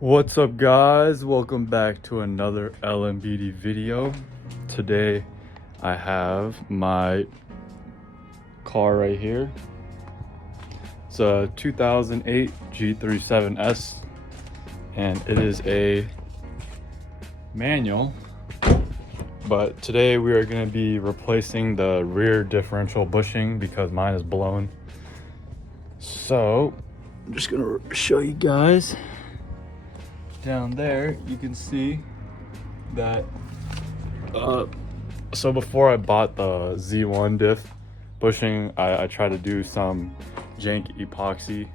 What's up, guys? Welcome back to another LMBD video. Today I have my car right here. It's a 2008 G37S and it is a manual, but today we are going to be replacing the rear differential bushing because mine is blown. So I'm just going to show you guys. Down there you can see that so before I bought the Z1 Diff bushing, I tried to do some jank epoxy,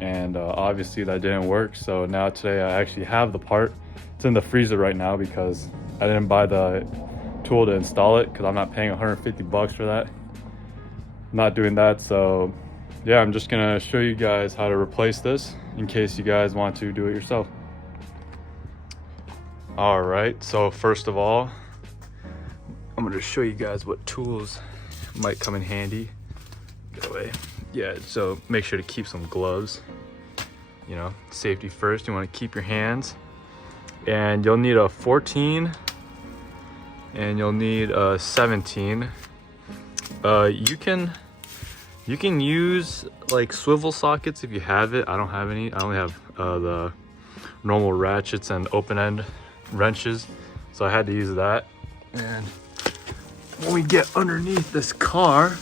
and obviously that didn't work. So now today I actually have the part. It's in the freezer right now because I didn't buy the tool to install it because I'm not paying 150 bucks for that. I'm not doing that. So yeah, I'm just gonna show you guys how to replace this in case you guys want to do it yourself. All right, so first of all, I'm gonna show you guys what tools might come in handy. Get away. Yeah, so make sure to keep some gloves. You know, safety first. You wanna keep your hands. And you'll need a 14 and you'll need a 17. You can use like swivel sockets if you have it. I don't have any. I only have the normal ratchets and open end wrenches, so I had to use that. And when we get underneath this car,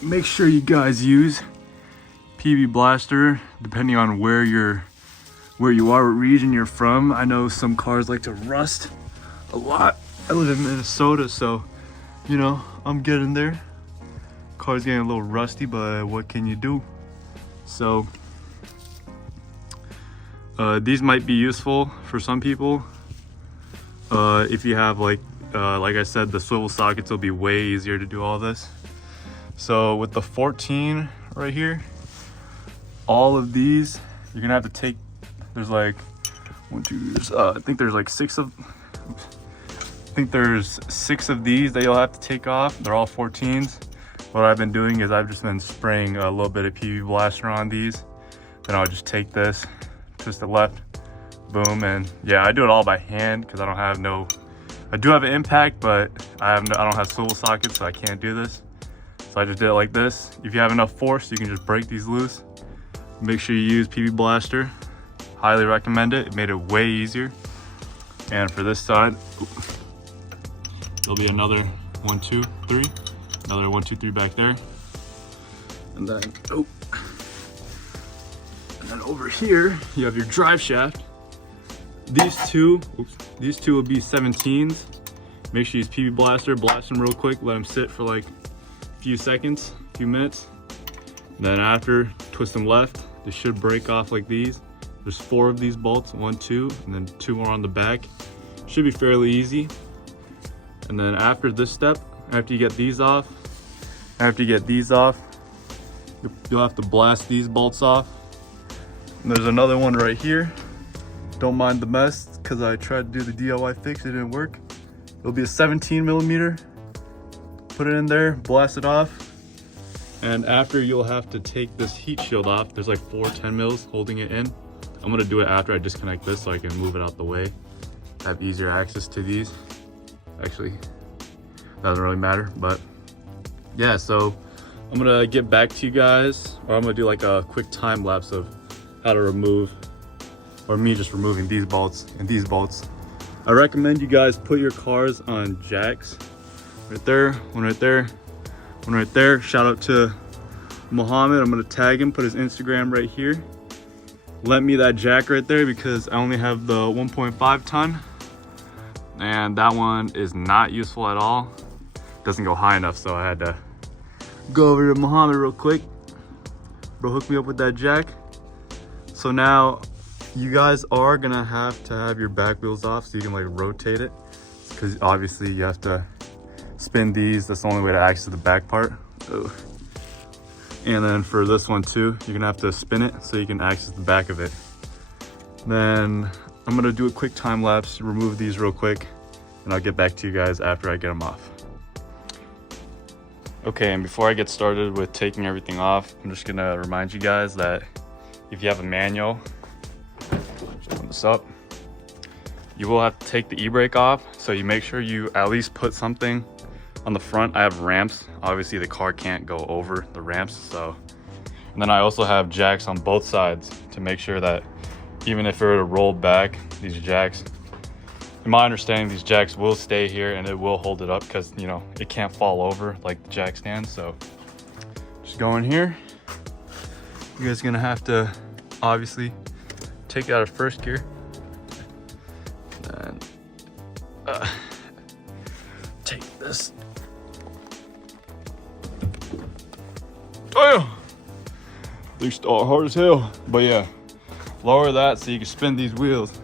make sure you guys use PB blaster depending on where you are, what region you're from. I know some cars like to rust a lot. I live in Minnesota, so you know, I'm getting there. Car's getting a little rusty, but what can you do? So these might be useful for some people. If you have like I said, the swivel sockets will be way easier to do all this. So with the 14 right here, all of these, you're gonna have to take, there's like I think there's like six of these that you'll have to take off. They're all 14s. What I've been doing is I've just been spraying a little bit of PB blaster on these. Then I'll just take this, twist it left, boom, and yeah, I do it all by hand because I do have an impact, but I don't have swivel sockets, so I can't do this. So I just did it like this. If you have enough force, you can just break these loose. Make sure you use PB blaster. Highly recommend it. It made it way easier. And for this side, there'll be another 1, 2, 3. Another 1, 2, 3 back there. And then over here, you have your drive shaft. These two will be 17s. Make sure you use PB blaster, blast them real quick, let them sit for like a few seconds, a few minutes. Then after, twist them left. They should break off like these. There's 4 of these bolts, 1, 2, and then 2 more on the back. Should be fairly easy. And then after this step, after you get these off, you'll have to blast these bolts off. And there's another one right here. Don't mind the mess because I tried to do the DIY fix, it didn't work. It'll be a 17 millimeter. Put it in there, blast it off. And after, you'll have to take this heat shield off. There's like 4 10 mils holding it in. I'm gonna do it after I disconnect this so I can move it out the way. Have easier access to these. Actually, doesn't really matter, but yeah, so I'm gonna get back to you guys, or I'm gonna do like a quick time lapse of how to remove, or me just removing these bolts and these bolts. I recommend you guys put your cars on jacks. Right there, one right there, one right there. Shout out to Mohammed. I'm gonna tag him, put his Instagram right here. Lent me that jack right there because I only have the 1.5 ton. And that one is not useful at all. Doesn't go high enough, so I had to go over to Mohammed real quick. Bro, hook me up with that jack. So now you guys are gonna have to have your back wheels off so you can like rotate it, because obviously you have to spin these. That's the only way to access the back part. Ugh. And then for this one too, you're gonna have to spin it so you can access the back of it. Then I'm gonna do a quick time lapse, remove these real quick, and I'll get back to you guys after I get them off. Okay, and before I get started with taking everything off, I'm just gonna remind you guys that if you have a manual, this up, you will have to take the e-brake off. So you make sure you at least put something on the front. I have ramps. Obviously the car can't go over the ramps. So, and then I also have jacks on both sides to make sure that even if it were to roll back, these jacks, in my understanding, these jacks will stay here and it will hold it up because, you know, it can't fall over like the jack stand. So just go in here. You guys are gonna have to obviously take it out of first gear. And take this. Oh, they start hard as hell. But yeah, lower that so you can spin these wheels.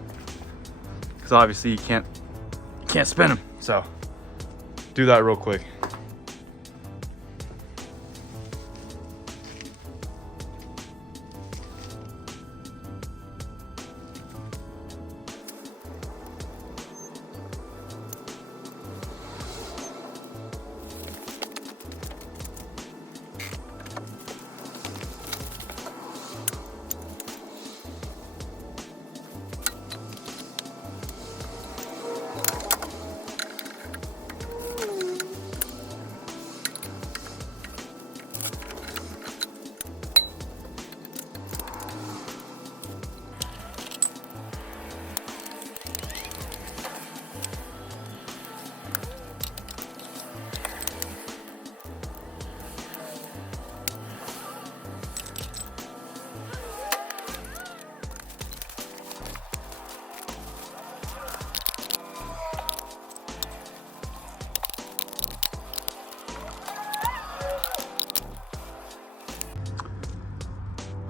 Because obviously you can't spin them. So do that real quick.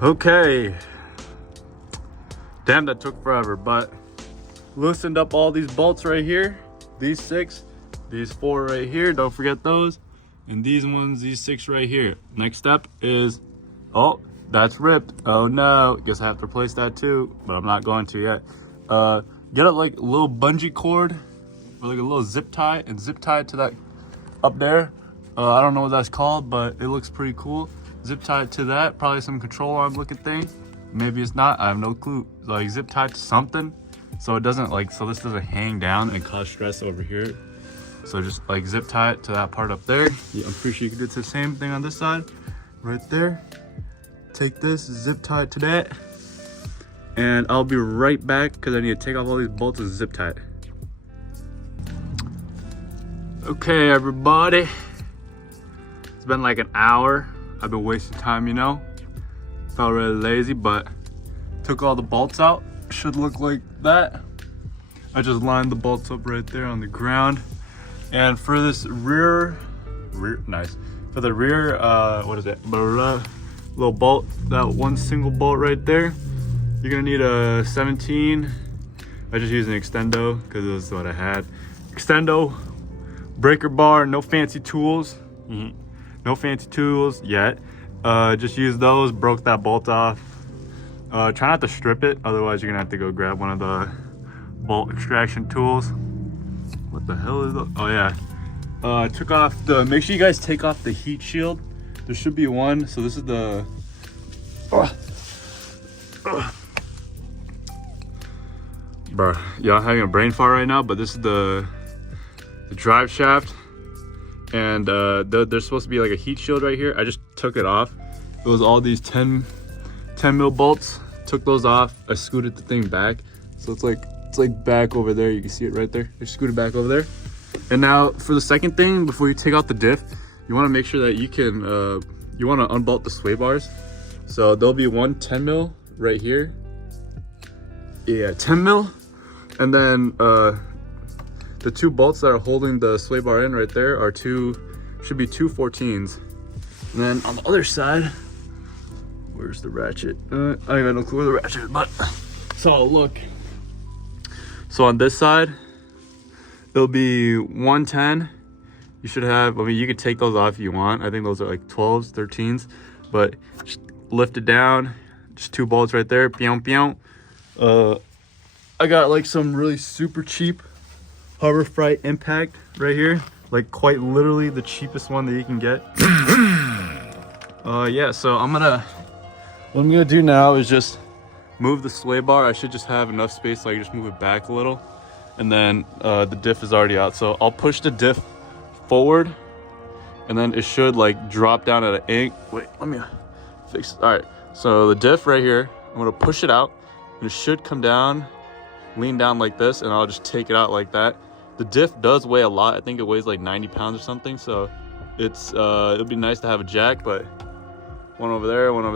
Okay, damn, that took forever, but loosened up all these bolts right here, these 6, these 4 right here, don't forget those, and these ones, these 6 right here. Next step is, oh, that's ripped. Oh no, guess I have to replace that too, but I'm not going to yet. Get a like little bungee cord or like a little zip tie and zip tie it to that up there. I don't know what that's called, but it looks pretty cool. Zip tie it to that, probably some control arm looking thing. Maybe it's not, I have no clue. Like zip tie it to something so it doesn't like, so this doesn't hang down and cause stress over here. So just like zip tie it to that part up there. Yeah, I'm pretty sure you can do the same thing on this side, right there. Take this, zip tie it to that. And I'll be right back because I need to take off all these bolts and zip tie it. Okay, everybody. It's been like an hour. I've been wasting time, you know. Felt really lazy, but took all the bolts out. Should look like that. I just lined the bolts up right there on the ground. And for this rear, nice. For the rear, what is it? Little bolt, that one single bolt right there. You're gonna need a 17. I just used an extendo because this is what I had. Extendo, breaker bar, no fancy tools. No fancy tools yet. Just use those, broke that bolt off. Try not to strip it, otherwise you're gonna have to go grab one of the bolt extraction tools. What the hell is that? Oh yeah. Took off the, make sure you guys take off the heat shield. There should be one. So this is the, bro, y'all having a brain fart right now, but this is the drive shaft. And there's supposed to be like a heat shield right here. I just took it off. It was all these 10 mil bolts. Took those off. I scooted the thing back. So it's like back over there. You can see it right there. I scooted back over there. And now for the second thing, before you take out the diff, you want to make sure that you can, you want to unbolt the sway bars. So there'll be one 10 mil right here. Yeah, 10 mil. And then the 2 bolts that are holding the sway bar in right there are should be 2 14s. And then on the other side, where's the ratchet? I got no clue where the ratchet is, but so look. So on this side, it'll be 110. You should have, I mean, you could take those off if you want. I think those are like 12s, 13s, but just lift it down. Just 2 bolts right there. Pew, pew. I got like some really super cheap Harbor Freight impact right here, like quite literally the cheapest one that you can get. Yeah, so what I'm gonna do now is just move the sway bar. I should just have enough space so I can just move it back a little. And then the diff is already out. So I'll push the diff forward and then it should like drop down at an angle. Wait, let me fix it. All right, so the diff right here, I'm gonna push it out and it should come down, lean down like this, and I'll just take it out like that. The diff does weigh a lot. I think it weighs like 90 pounds or something. So it's it'd be nice to have a jack, but one over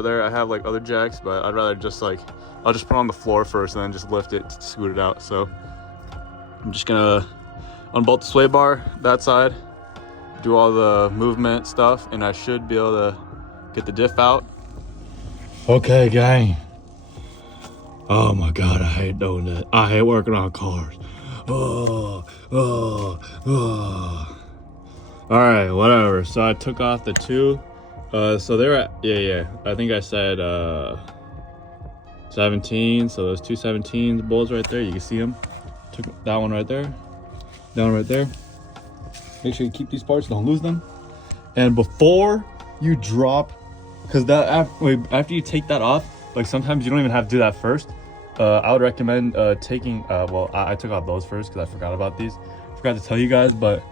there. I have like other jacks, but I'd rather just like, I'll just put it on the floor first and then just lift it to scoot it out. So I'm just gonna unbolt the sway bar that side, do all the movement stuff, and I should be able to get the diff out. Okay, gang. Oh my God, I hate doing that. I hate working on cars. Oh. All right, whatever. So I took off the two. So they're at, I think I said 17. So those two 17s bolts right there, you can see them. Took that one right there, that one right there. Make sure you keep these parts, don't lose them. And before you drop, because that after you take that off, like sometimes you don't even have to do that first. I would recommend taking, well, I took off those first because I forgot about these. Forgot to tell you guys, but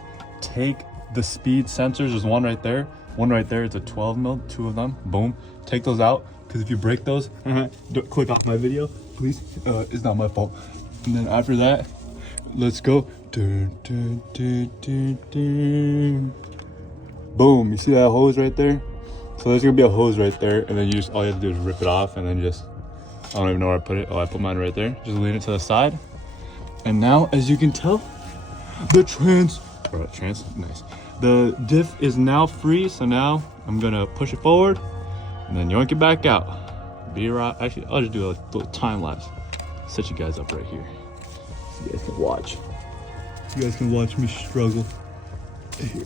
take the speed sensors. There's one right there. One right there, it's a 12 mil, two of them, boom. Take those out, because if you break those, don't click off my video, please. It's not my fault. And then after that, let's go. Dun, dun, dun, dun, dun. Boom, you see that hose right there? So there's gonna be a hose right there, and then you just, all you have to do is rip it off, and then just, I don't even know where I put it. Oh, I put mine right there. Just lean it to the side. And now, as you can tell, the nice. The diff is now free, so now I'm gonna push it forward and then yoink it back out. Be right. Actually, I'll just do a little time lapse. Set you guys up right here so you guys can watch. You guys can watch me struggle here.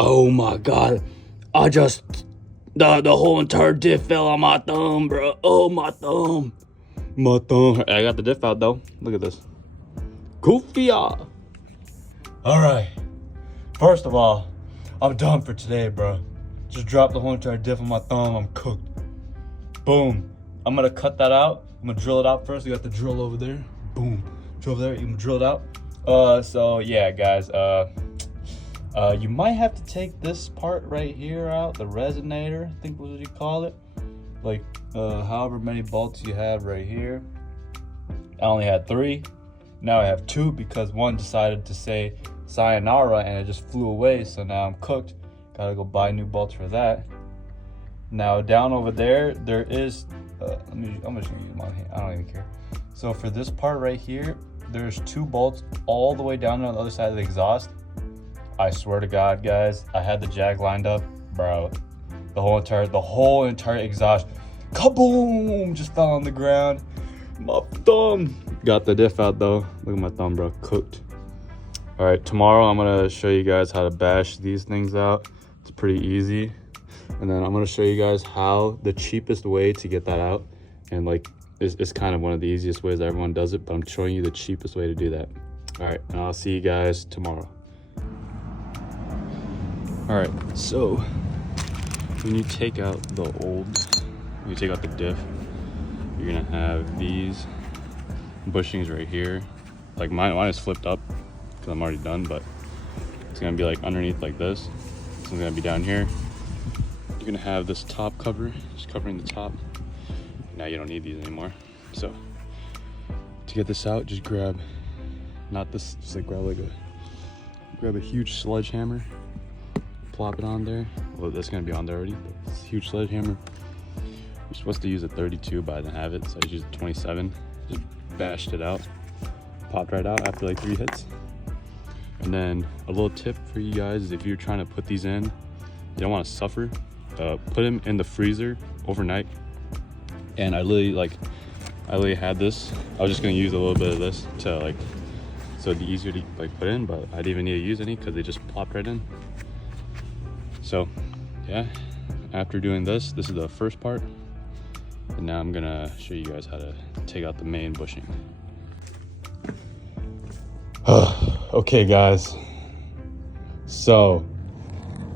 Oh my God, I just, the whole entire diff fell on my thumb, bro. Oh, my thumb. My thumb. I got the diff out though. Look at this. Goofy. All right. First of all, I'm done for today, bro. Just dropped the whole entire diff on my thumb. I'm cooked. Boom. I'm gonna cut that out. I'm gonna drill it out first. You got the drill over there. Boom. Drill over there. You can drill it out. So yeah, guys. You might have to take this part right here out, the resonator, I think was what you call it. Like, however many bolts you have right here. I only had 3. Now I have 2 because one decided to say sayonara and it just flew away. So now I'm cooked. Gotta go buy new bolts for that. Now down over there, there is, I'm just gonna use my hand. I don't even care. So for this part right here, there's 2 bolts all the way down on the other side of the exhaust. I swear to God, guys, I had the jack lined up, bro. The whole entire exhaust, kaboom, just fell on the ground. My thumb. Got the diff out though. Look at my thumb, bro, cooked. All right, tomorrow I'm gonna show you guys how to bash these things out. It's pretty easy. And then I'm gonna show you guys how the cheapest way to get that out. And like, it's kind of one of the easiest ways that everyone does it, but I'm showing you the cheapest way to do that. All right, and I'll see you guys tomorrow. All right, so when you take out the when you take out the diff, you're gonna have these bushings right here. Like mine is flipped up because I'm already done, but it's gonna be like underneath like this. It's gonna be down here. You're gonna have this top cover, just covering the top. Now you don't need these anymore. So to get this out, just grab, not this, just like grab a huge sledgehammer. Plop it on there. Well, that's gonna be on there already, but it's a huge sledgehammer. You're supposed to use a 32, but I didn't have it, so I just used a 27. Just bashed it out. Popped right out after like 3 hits. And then a little tip for you guys is if you're trying to put these in, you don't want to suffer. Put them in the freezer overnight. And I literally had this. I was just gonna use a little bit of this to like, so it'd be easier to like put in, but I didn't even need to use any because they just plopped right in. So yeah, after doing this is the first part, and now I'm gonna show you guys how to take out the main bushing. Okay guys, so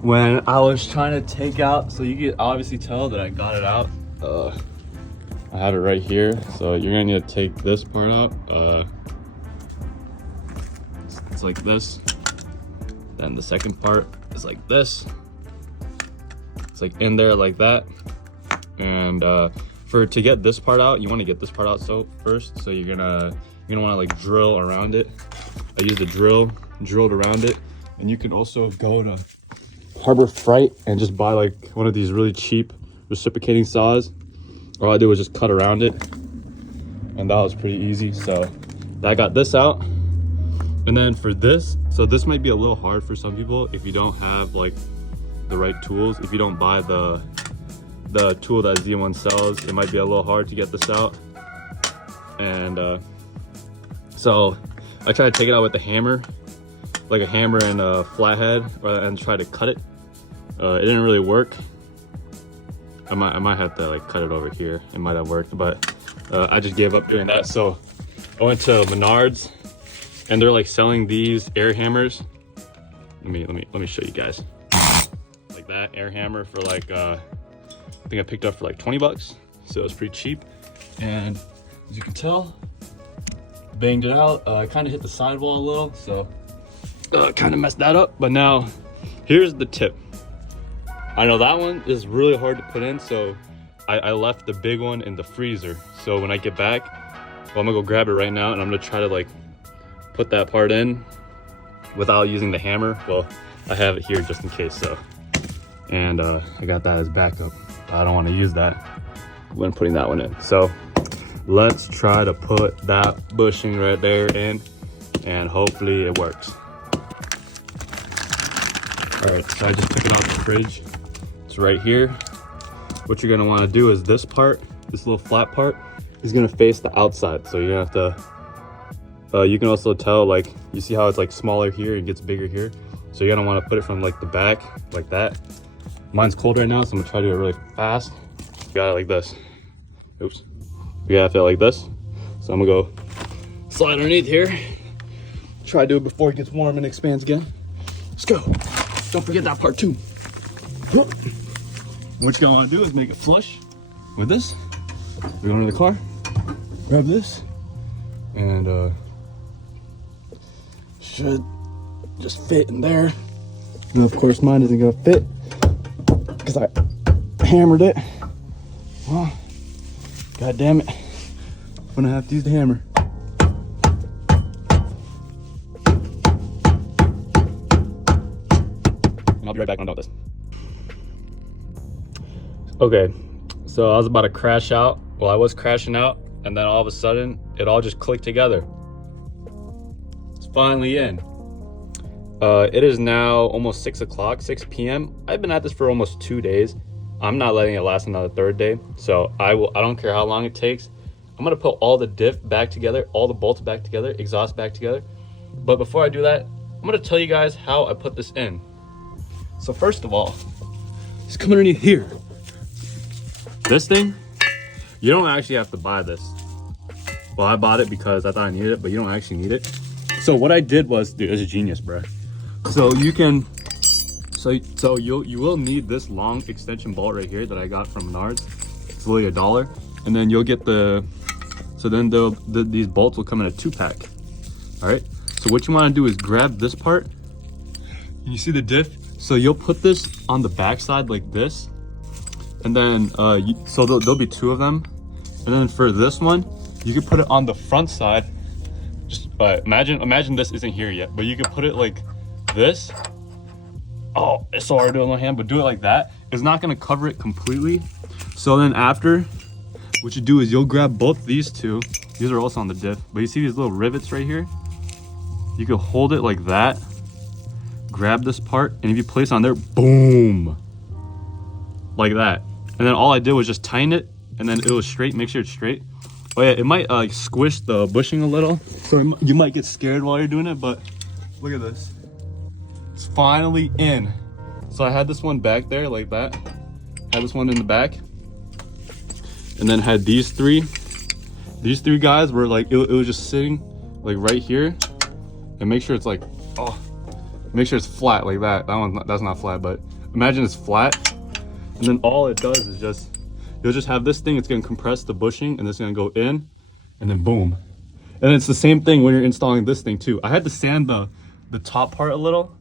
when I was trying to take out, so you can obviously tell that I got it out. I have it right here, so you're gonna need to take this part out. It's like this. Then the second part is like this. It's like in there like that. And to get this part out, you want to get this part out first. So you're gonna want to like drill around it. I used a drilled around it, and you can also go to Harbor Freight and just buy like one of these really cheap reciprocating saws. All I did was just cut around it, and that was pretty easy. So I got this out. And then for this, so this might be a little hard for some people if you don't have like the right tools. If you don't buy the tool that Z1 sells, it might be a little hard to get this out. And so I tried to take it out with a hammer, like a hammer and a flathead, and try to cut it. It didn't really work. I might have to like cut it over here. It might have worked, but I just gave up doing that. So I went to Menards, and they're like selling these air hammers. Let me show you guys. Like that air hammer for like I think I picked up for like 20 bucks. So it's pretty cheap. And as you can tell, banged it out. I kind of hit the sidewall a little, so kind of messed that up. But now here's the tip. I know that one is really hard to put in, so I left the big one in the freezer. So when I get back, well, I'm gonna go grab it right now, and I'm gonna try to like put that part in without using the hammer. Well, I have it here just in case. So, and I got that as backup. I don't want to use that when putting that one in. So let's try to put that bushing right there in, and hopefully it works. All right, so I just took it out of the fridge. It's right here. What you're gonna want to do is this part, this little flat part, is gonna face the outside. So you're gonna have to, you can also tell, like, you see how it's like smaller here and gets bigger here. So you're gonna want to put it from like the back, like that. Mine's cold right now, so I'm gonna try to do it really fast. You got it like this. Oops. You have it like this. So I'm gonna go slide underneath here. Try to do it before it gets warm and expands again. Let's go. Don't forget that part too. What you're gonna wanna do is make it flush with this. We go into the car, grab this, and should just fit in there. And of course mine isn't gonna fit because I hammered it. Well, god damn it, I'm gonna have to use the hammer. And I'll be right back when I'm done with this. Okay, so I was about to crash out. Well, I was crashing out, and then all of a sudden it all just clicked together. It's finally in. It is now almost 6 o'clock, 6 p.m. I've been at this for almost 2 days. I'm not letting it last another third day, so I don't care how long it takes. I'm gonna put all the diff back together, all the bolts back together, exhaust back together. But before I do that, I'm gonna tell you guys how I put this in. So first of all, just come underneath here. This thing, you don't actually have to buy this. Well, I bought it because I thought I needed it, but you don't actually need it. So what I did was, dude, this is genius, bro. So you can, so you will need this long extension bolt right here that I got from Menards. It's literally $1, and then you'll get so then these bolts will come in a 2-pack. All right. So what you want to do is grab this part. You see the diff? So you'll put this on the back side like this, and then so there'll be 2 of them. And then for this one, you can put it on the front side. Just imagine this isn't here yet, but you can put it like this. Oh, it's so hard to do it on my hand, but do it like that. It's not gonna cover it completely. So then after, what you do is you'll grab both these 2. These are also on the diff, but you see these little rivets right here? You can hold it like that, grab this part, and if you place it on there, boom, like that. And then all I did was just tighten it, and then it was straight. Make sure it's straight. Oh yeah, it might squish the bushing a little, so you might get scared while you're doing it, but look at this. It's finally in. So I had this one back there like that. Had this one in the back. And then had these three. These three guys were like, it was just sitting like right here. And make sure it's like, oh, make sure it's flat like that. That's not flat, but imagine it's flat. And then all it does is just, you'll just have this thing, it's gonna compress the bushing and it's gonna go in and then boom. And it's the same thing when you're installing this thing too. I had to sand the top part a little.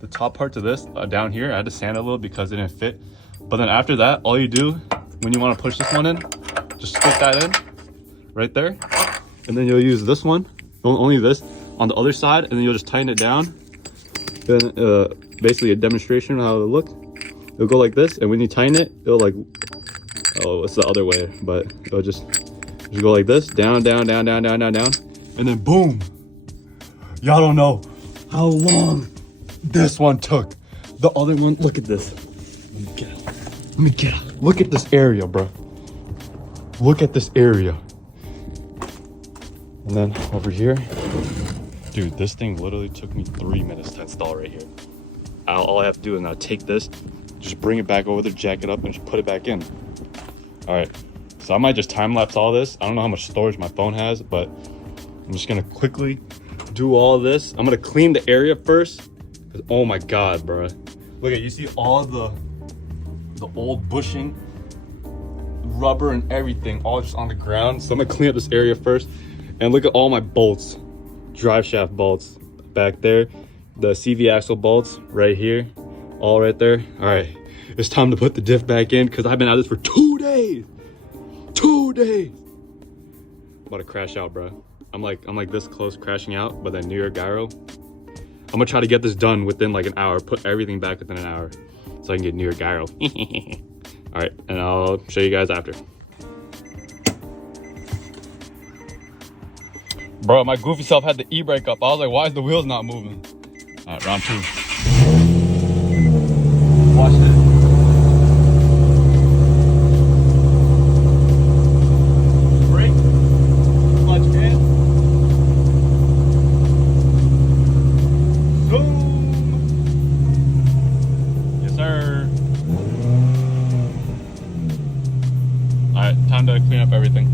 The top part to this down here, I had to sand it a little because it didn't fit. But then after that, all you do when you want to push this one in, just stick that in right there. And then you'll use this one, only this, on the other side, and then you'll just tighten it down. Then basically a demonstration of how it'll look. It'll go like this, and when you tighten it, it'll like, oh, it's the other way, but it'll just go like this, down, down, down, down, down, down, down, and then boom. Y'all don't know how long this one took. The other one, look at this. Let me get out. Let me get out. Look at this area, bro. Look at this area. And then over here, dude, this thing literally took me 3 minutes to install right here. All I have to do is now take this, just bring it back over there, jack it up, and just put it back in. All right, so I might just time lapse all this. I don't know how much storage my phone has, but I'm just gonna quickly do all this. I'm gonna clean the area first. Oh my God, bro. Look at, you see all the old bushing, rubber and everything, all just on the ground. So I'm gonna clean up this area first. And look at all my bolts, drive shaft bolts back there. The CV axle bolts right here, all right there. All right, it's time to put the diff back in because I've been at this for 2 days. 2 days. I'm about to crash out, bro. I'm like this close crashing out, but then New York gyro. I'm gonna try to get this done within like an hour, put everything back within an hour so I can get New York gyro. All right, and I'll show you guys after. Bro, my goofy self had the e-brake up. I was like, why is the wheels not moving? All right, round 2. Watch this. Brake, clutch in. Boom. Yes, sir. All right, time to clean up everything.